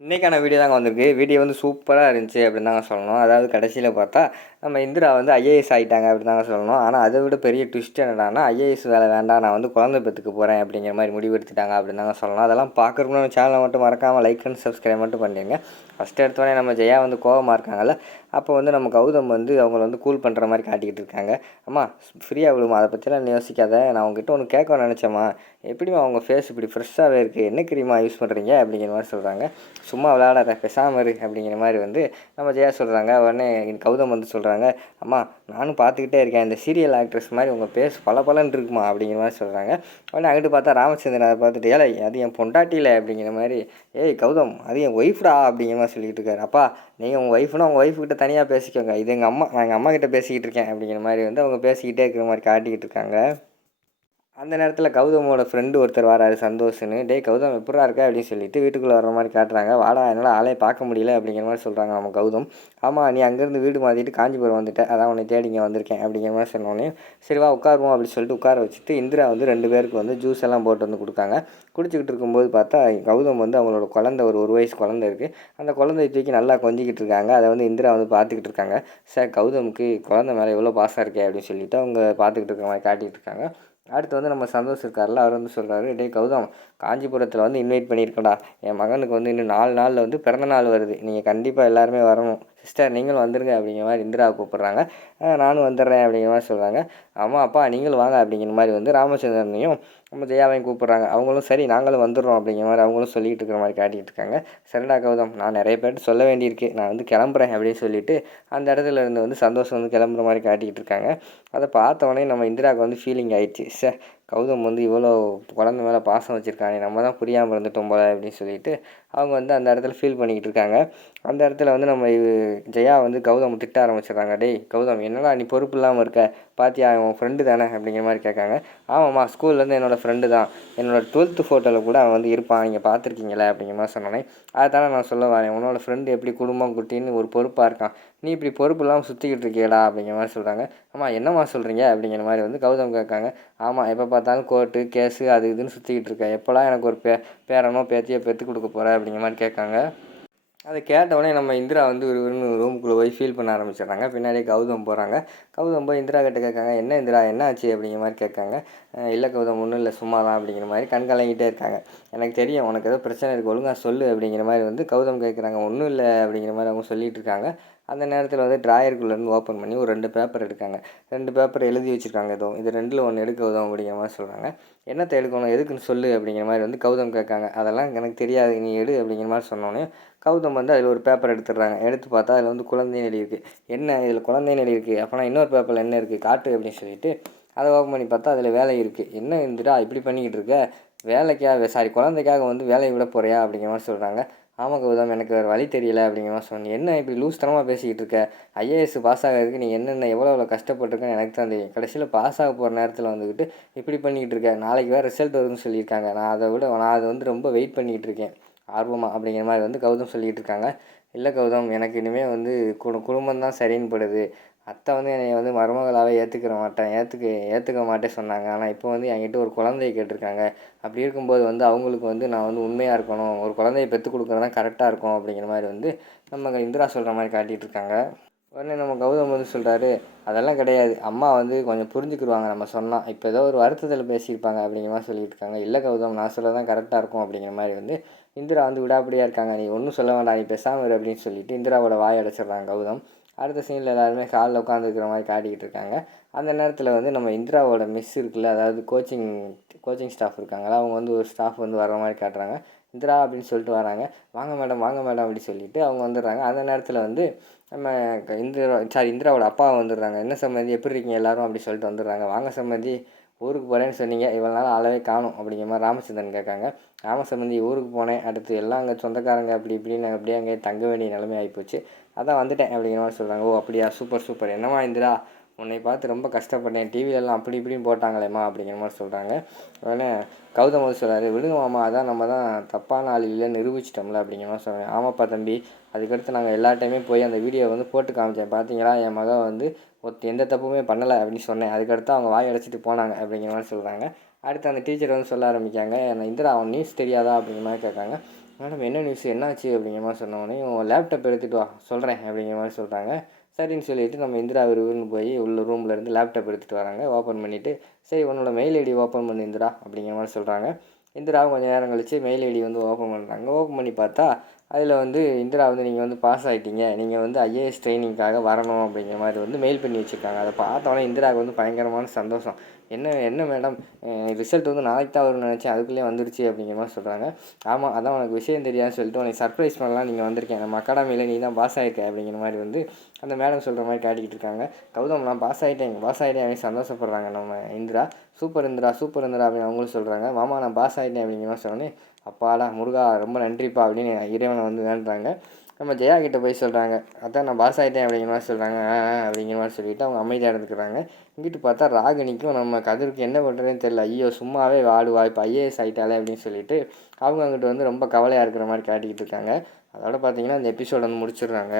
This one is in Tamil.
இன்றைக்கான வீடியோ தாங்க வந்திருக்கு. வீடியோ வந்து சூப்பராக இருந்துச்சு அப்படின்னு தாங்க சொல்லணும். அதாவது கடைசியில் பார்த்தா நம்ம இந்திரா வந்து ஐஏஎஸ் ஆகிட்டாங்க அப்படின்னு தாங்க சொல்லணும். ஆனால் அதை விட பெரிய ட்விஸ்ட் என்னடான்னா ஐஏஎஸ் வேலை வேண்டாம் நான் வந்து குழந்தை பெற்றுக்கு போகிறேன் அப்படிங்கிற மாதிரி முடிவு எடுத்துட்டாங்க அப்படின்னு தாங்க சொல்லணும். அதெல்லாம் பார்க்குறதுக்கு நம்ம சேனலை மட்டும் மறக்காமல் லைக் அண்ட் சப்ஸ்கிரைப் மட்டும் பண்ணிடுங்க ஃபஸ்ட்டு எடுத்தோடனே நம்ம ஜெயா வந்து கோபமாக இருக்காங்கல்ல அப்போ வந்து நம்ம கௌதம் வந்து அவங்கள வந்து கூல் பண்ணுற மாதிரி காட்டிக்கிட்டு இருக்காங்க. அம்மா ஃப்ரீயாக விடுமா? அதை பற்றிலாம் நீ யோசிக்காத. நான் உங்ககிட்ட ஒன்று கேட்க நினச்சேம்மா. எப்படிம்மா அவங்க ஃபேஸ் இப்படி ஃப்ரெஷ்ஷாகவே இருக்குது என்ன கிரீமா யூஸ் பண்ணுறீங்க அப்படிங்கிற மாதிரி சொல்கிறாங்க சும்மா விளையாடாத பேசாமல் இரு அப்படிங்கிற மாதிரி வந்து நம்ம ஜெயா சொல்கிறாங்க உடனே கௌதம் வந்து சொல்கிறாங்க சொல்கிறாங்க அம்மா நானும் பார்த்துக்கிட்டே இருக்கேன். இந்த சீரியல் ஆக்ட்ரஸ் மாதிரி உங்கள் பேஸ் பல பலன் இருக்குமா? அப்படிங்கிற மாதிரி சொல்கிறாங்க உடனே அங்கிட்டு பார்த்தா ராமச்சந்திரன் அதை பார்த்துட்டு ஏழை அது என் பொண்டாட்டியில் அப்படிங்கிற மாதிரி ஏய் கௌதம் அது என் ஒய்ஃப்டா அப்படிங்கிற மாதிரி சொல்லிட்டு இருக்காரு. அப்பா நீங்கள் உங்கள் ஒய்ஃப்னா உங்கள் ஒய்ஃப்கிட்ட தனியாக பேசிக்கோங்க. இது எங்கள் அம்மா நான் எங்கள் அம்மா கிட்ட பேசிக்கிட்டு இருக்கேன். அப்படிங்கிற மாதிரி வந்து அவங்க பேசிக்கிட்டே இருக்கிற மாதிரி காட்டிக்கிட்டு இருக்காங்க. அந்த நேரத்தில் கௌதமோட ஃப்ரெண்டு ஒருத்தர் வராரு சந்தோஷ்னு டேய் கௌதம் எப்படா இருக்க? அப்படின்னு சொல்லிட்டு வீட்டுக்குள்ளே வர மாதிரி காட்டுறாங்க. வாடா என்னால் ஆளே பார்க்க முடியல? அப்படிங்கிற மாதிரி சொல்கிறாங்க நம்ம கௌதம். ஆமாம் நீ அங்கேருந்து வீடு மாற்றிட்டு காஞ்சிபுரம் வந்துட்டேன் அதான் உன்னை தேடி இங்கே வந்திருக்கேன். அப்படிங்கிற மாதிரி சொன்னோன்னே சரிவா உட்காருவோம். அப்படின்னு சொல்லிட்டு உட்கார வச்சுட்டு இந்திரா வந்து ரெண்டு பேருக்கு வந்து ஜூஸ் எல்லாம் போட்டு வந்து கொடுக்காங்க. குடிச்சிக்கிட்டு இருக்கும்போது பார்த்தா கௌதம் வந்து அவங்களோட குழந்த ஒரு ஒரு வயசு குழந்த இருக்குது அந்த குழந்தைய தூக்கி நல்லா கொஞ்சிக்கிட்டு இருக்காங்க. அதை வந்து இந்திரா வந்து பார்த்துக்கிட்டு இருக்காங்க. சார் கௌதமுக்கு குழந்த மேலே எவ்வளோ பாசம் இருக்கே? அப்படின்னு சொல்லிட்டு அவங்க பார்த்துக்கிட்டு இருக்கிற மாதிரி காட்டிகிட்டு இருக்காங்க. அடுத்து வந்து நம்ம சந்தோஷ் இருக்கார்ல அவர் வந்து சொல்கிறாரு டே கௌதம் காஞ்சிபுரத்தில் வந்து இன்வைட் பண்ணியிருக்கடா என் மகனுக்கு வந்து இன்னும் நாலு நாளில் வந்து பிறந்த நாள் வருது. நீங்கள் கண்டிப்பாக எல்லாருமே வரணும். சிஸ்டர் நீங்களும் வந்துடுங்க அப்படிங்கிற மாதிரி இந்திரா கூப்பிட்றாங்க. நானும் வந்துடுறேன் அப்படிங்கிற மாதிரி சொல்கிறாங்க அம்மா அப்பா நீங்களும் வாங்க அப்படிங்கிற மாதிரி வந்து ராமச்சந்திரனையும் நம்ம ஜெயாவையும் கூப்பிட்றாங்க. அவங்களும் சரி நாங்களும் வந்துடுறோம் அப்படிங்கிற மாதிரி அவங்களும் சொல்லிகிட்டு இருக்கிற மாதிரி காட்டிகிட்டு இருக்காங்க. சரிடா கௌதம் நான் நிறைய பேர்ட்டு சொல்ல வேண்டியிருக்கு. நான் வந்து கிளம்புறேன் அப்படின்னு சொல்லிட்டு அந்த இடத்துல இருந்து வந்து சந்தோஷம் வந்து கிளம்புற மாதிரி காட்டிக்கிட்டு இருக்காங்க. அதை பார்த்தோன்னே நம்ம இந்திராவுக்கு வந்து ஃபீலிங் ஆயிடுச்சு. சார் கௌதம் வந்து இவ்வளோ குழந்த மேலே பாசம் வச்சுருக்கானே நம்ம தான் புரியாமல் இருந்துட்டோம் போல அப்படின்னு சொல்லிட்டு அவங்க வந்து அந்த இடத்துல ஃபீல் பண்ணிக்கிட்டு இருக்காங்க. அந்த இடத்துல வந்து நம்ம ஜெயா வந்து கௌதம் திட்ட ஆரம்பிச்சிடுறாங்க. டேய் கௌதம் என்னடா நீ பொறுப்பு இல்லாமல் இருக்க? பாத்தியா அவன் ஃப்ரெண்டு தானே? அப்படிங்கிற மாதிரி கேட்காங்க. ஆமாம்மா ஸ்கூல்லேருந்து என்னோடய ஃப்ரெண்டு தான். என்னோடய டுவெல்த்து ஃபோட்டோவில் கூட அவன் வந்து இருப்பான். நீங்கள் பார்த்துருக்கீங்களே? அப்படிங்கிற மாதிரி சொன்னோன்னே அதை தானே நான் சொல்ல வரேன். உன்னோட ஃப்ரெண்டு எப்படி குடும்பம் குட்டின்னு ஒரு பொறுப்பாக இருக்கான். நீ இப்படி பொறுப்பு இல்லாமல் சுற்றிக்கிட்டு இருக்கியடா? அப்படிங்கிற மாதிரி சொல்கிறாங்க ஆமாம் என்னம்மா சொல்கிறீங்க அப்படிங்கிற மாதிரி வந்து கௌதம் கேட்காங்க. ஆமாம் எப்போ பார்த்தாலும் கோர்ட்டு கேஸு அது இதுன்னு சுற்றிக்கிட்டு இருக்கேன். எப்போல்லாம் எனக்கு ஒரு பே பேரனோ பேத்தியோ பெற்று கொடுக்க போகிற அப்படிங்கிற மாதிரி கேட்காங்க. அதை கேட்டவுடனே நம்ம இந்திரா வந்து ஒரு ரூமுக்குள்ளே போய் ஃபீல் பண்ண ஆரம்பிச்சிடுறாங்க. பின்னாடியே கௌதம் போகிறாங்க கௌதம் போய் இந்திரா கிட்ட கேட்காங்க என்ன இந்திரா என்ன ஆச்சு? அப்படிங்கிற மாதிரி கேட்காங்க. இல்லை கௌதம் ஒன்றும் இல்லை சும்மா தான் அப்படிங்கிற மாதிரி கண்கலங்கிட்டே இருக்காங்க. எனக்கு தெரியும் உனக்கு ஏதோ பிரச்சனை இருக்குது ஒழுங்காக சொல்லு அப்படிங்கிற மாதிரி வந்து கௌதம் கேட்குறாங்க. ஒன்றும் இல்லை அப்படிங்கிற மாதிரி அவங்க சொல்லிகிட்டு இருக்காங்க. அந்த நேரத்தில் வந்து ட்ராயருக்குள்ளேருந்து ஓப்பன் பண்ணி ஒரு ரெண்டு பேப்பர் எடுக்காங்க. ரெண்டு பேப்பர் எழுதி வச்சுருக்காங்க எதுவும் இது ரெண்டில் ஒன்று எடுக்க உதவும் அப்படிங்கிற மாதிரி சொல்கிறாங்க என்னத்தை எடுக்கணும்? எதுக்குன்னு சொல்லு அப்படிங்கிற மாதிரி வந்து கௌதம் கேட்காங்க. அதெல்லாம் எனக்கு தெரியாது. நீ எடு அப்படிங்கிற மாதிரி சொன்னோன்னே கௌதம் வந்து அதில் ஒரு பேப்பர் எடுத்துடுறாங்க. எடுத்து பார்த்தா அதில் வந்து குழந்தை நெடி இருக்குது என்ன இதில் குழந்தை நெடி இருக்குது அப்போனா இன்னொரு பேப்பரில் என்ன இருக்குது காட்டு அப்படின்னு சொல்லிட்டு அதை ஓப்பன் பண்ணி பார்த்தா அதில் வேலை இருக்குது என்ன இருந்துடா இப்படி பண்ணிக்கிட்டு இருக்க? வேலைக்காக சாரி குழந்தைக்காக வந்து வேலையை விட போகிறியா அப்படிங்கிற மாதிரி சொல்கிறாங்க ஆமாம் கௌதம் எனக்கு வேறு வழி தெரியல அப்படிங்கிற மாதிரி சொன்னேன் என்ன இப்படி லூஸ்தனமாக பேசிக்கிட்டு இருக்க? ஐஏஎஸ் பாஸ் ஆகிறதுக்கு நீ என்னென்ன எவ்வளோ எவ்வளோ கஷ்டப்பட்டுருக்கேன்னு எனக்கு தான் தெரியும். கடைசியில் பாஸ் ஆக போகிற நேரத்தில் வந்துக்கிட்டு இப்படி பண்ணிக்கிட்டு இருக்க? நாளைக்கு வேறு ரிசல்ட் வருதுன்னு சொல்லியிருக்காங்க. நான் அதை விட நான் அதை வந்து ரொம்ப வெயிட் பண்ணிக்கிட்டு இருக்கேன். ஆர்வமாக அப்படிங்கிற மாதிரி வந்து கௌதம் சொல்லிகிட்டு இருக்காங்க. இல்லை கௌதம் எனக்கு இனிமேல் வந்து குடும் குடும்பம் தான் சரின்னு படுது. அத்தை வந்து என்னை வந்து மருமகளாகவே ஏற்றுக்கிற மாட்டேன். ஏற்றுக்க ஏற்றுக்க மாட்டேன் சொன்னாங்க. ஆனால் இப்போ வந்து என்கிட்ட ஒரு குழந்தைய கேட்டிருக்காங்க. அப்படி இருக்கும்போது வந்து அவங்களுக்கு வந்து நான் வந்து உண்மையாக இருக்கணும். ஒரு குழந்தைய பெற்றுக் கொடுக்குறது தான் கரெக்டாக இருக்கும் அப்படிங்கிற மாதிரி வந்து நம்ம இந்திரா சொல்கிற மாதிரி காட்டிகிட்டு இருக்காங்க. உடனே நம்ம கௌதம் வந்து சொல்கிறாரு அதெல்லாம் கிடையாது. அம்மா வந்து கொஞ்சம் புரிஞ்சுக்கிடுவாங்க நம்ம சொன்னால் இப்போ ஏதோ ஒரு வருத்தத்தில் பேசியிருப்பாங்க அப்படிங்கிற மாதிரி சொல்லிட்டு இருக்காங்க. இல்லை கௌதம் நான் சொல்ல தான் கரெக்டாக இருக்கும் அப்படிங்கிற மாதிரி வந்து இந்திரா வந்து விடாப்படியாக இருக்காங்க. நீ ஒன்றும் சொல்ல வேண்டாம். நீ பேசாமல் அப்படின்னு சொல்லிட்டு இந்திராவோட வாய் அடைச்சிடுறாங்க கௌதம். அடுத்த சீனில் எல்லாருமே காலில் உட்காந்துருக்கிற மாதிரி காட்டிக்கிட்டு இருக்காங்க. அந்த நேரத்தில் வந்து நம்ம இந்திராவோட மிஸ் இருக்குல்ல அதாவது கோச்சிங் கோச்சிங் ஸ்டாஃப் இருக்காங்களா அவங்க வந்து ஒரு ஸ்டாஃப் வந்து வர மாதிரி காட்டுறாங்க. இந்திரா அப்படின்னு சொல்லிட்டு வராங்க. வாங்க மேடம் வாங்க மேடம் அப்படின்னு சொல்லிட்டு அவங்க வந்துடுறாங்க. அந்த நேரத்தில் வந்து நம்ம இந்திரா சாரி இந்திராவோட அப்பா வந்துடுறாங்க. என்ன சம்மந்தி எப்படி இருக்கீங்க எல்லாரும்? அப்படி சொல்லிட்டு வந்துடுறாங்க. வாங்க சம்மந்தி ஊருக்கு போகிறேன்னு சொன்னீங்க. இவ்வளோ நாள் அளவே காணும் அப்படிங்கிற மாதிரி ராமச்சந்திரன் கேட்காங்க. ராமசம்பந்தி ஊருக்கு போனேன். அடுத்து எல்லாம் அங்கே சொந்தக்காரங்க அப்படி இப்படின்னு அப்படியே அங்கே தங்க வேண்டிய நிலைமை ஆகிப்போச்சு அதான் வந்துட்டேன் அப்படிங்கிற மாதிரி சொல்கிறாங்க ஓ அப்படியா? சூப்பர் சூப்பர் என்னம்மா இந்திரா உன்னை பார்த்து ரொம்ப கஷ்டப்பட்டேன். டிவிலெல்லாம் அப்படி இப்படின்னு போட்டாங்களேம்மா அப்படிங்கிற மாதிரி சொல்கிறாங்க உடனே கௌதம் வந்து சொல்கிறாரு விடுங்க மாமா அதான் நம்ம தான் தப்பான ஆள் இல்லை நிரூபிச்சிட்டோம்ல அப்படிங்கிற மாதிரி சொல்கிறாங்க ஆமாப்பா தம்பி. அதுக்கடுத்து நாங்கள் எல்லா டைமே போய் அந்த வீடியோ வந்து போட்டு காமிச்சேன். பார்த்தீங்களா என் மகன் வந்து ஒருத்த எந்த தப்புமே பண்ணலை அப்படின்னு சொன்னேன். அதுக்கடுத்து அவங்க வாய் அடைச்சிட்டு போனாங்க அப்படிங்கிற மாதிரி சொல்கிறாங்க அடுத்து அந்த டீச்சர் வந்து சொல்ல ஆரம்பிக்காங்க இந்திரா அவன் நியூஸ் தெரியாதா? அப்படிங்கிற மாதிரி கேட்காங்க மேடம் என்ன நியூஸ் என்னாச்சு? அப்படிங்கிற மாதிரி சொன்னோடனே உன் லேப்டாப் எடுத்துகிட்டு வா சொல்கிறேன் அப்படிங்கிற மாதிரி சொல்கிறாங்க சரின்னு சொல்லிட்டு நம்ம இந்திரா விறுவிறுன்னு போய் உள்ள ரூமில் இருந்து லேப்டாப் எடுத்துகிட்டு வராங்க. ஓப்பன் பண்ணிவிட்டு சரி உன்னோட மெயில் ஐடி ஓப்பன் பண்ணு இந்திரா அப்படிங்கிற மாதிரி சொல்கிறாங்க இந்திரா கொஞ்சம் நேரம் கழித்து மெயில் ஐடி வந்து ஓப்பன் பண்ணுறாங்க ஓப்பன் பண்ணி பார்த்தா அதில் வந்து இந்திரா வந்து நீங்கள் வந்து பாஸ் ஆகிட்டீங்க நீங்கள் வந்து ஐஏஎஸ் ட்ரைனிங்காக வரணும் அப்படிங்கிற மாதிரி வந்து மெயில் பண்ணி வச்சுருக்காங்க. அதை பார்த்தோன்னே இந்திராவுக்கு வந்து பயங்கரமான சந்தோஷம். என்ன என்ன மேடம் ரிசல்ட் வந்து நாளைக்கு தான் வரும்னு நினச்சேன். அதுக்குள்ளேயே வந்துருச்சு அப்படிங்கிற மாதிரி சொல்கிறாங்க ஆமாம் அதான் உனக்கு விஷயம் தெரியாதுன்னு சொல்லிட்டு உனக்கு சர்ப்ரைஸ் பண்ணலாம். நீங்கள் வந்திருக்கேன். நம்ம அகாடமியில் நீ தான் பாஸ் ஆகிருக்க அப்படிங்கிற மாதிரி வந்து அந்த மேடம் சொல்கிற மாதிரி காட்டிக்கிட்டு இருக்காங்க. கௌதம் நான் பாஸ் ஆகிட்டேன் பாஸ் ஆகிட்டேன் அப்படின்னு சந்தோஷப்படுறாங்க நம்ம இந்திரா சூப்பர் இந்திரா சூப்பர் இந்திரா அப்படின்னு அவங்களும் சொல்கிறாங்க மாமா நான் பாஸ் ஆகிட்டேன் அப்படிங்கிற மாதிரி சொன்னோன்னே அப்பாடா முருகா ரொம்ப நன்றிப்பா அப்படின்னு இறைவனை வந்து வேண்டுறாங்க. நம்ம ஜெயா கிட்ட போய் சொல்கிறாங்க அதான் நான் பாஸ் ஆகிட்டேன் அப்படிங்கிற மாதிரி சொல்கிறாங்க ஆ அப்படிங்கிற மாதிரி சொல்லிவிட்டு அவங்க அமைதியாக இருந்துக்கிறாங்க. இங்கிட்டு பார்த்தா ராகினிக்கும் நம்ம கதிருக்கு என்ன பண்ணுறதுன்னு தெரியல. ஐயோ சும்மாவே வாடுவா இப்போ ஐஏஎஸ் ஆகிட்டாலே அப்படின்னு சொல்லிட்டு அவங்க அங்கிட்ட வந்து ரொம்ப கவலையாக இருக்கிற மாதிரி காட்டிக்கிட்டு இருக்காங்க. அதோட பார்த்தீங்கன்னா அந்த எபிசோட் வந்து முடிச்சிடுறாங்க.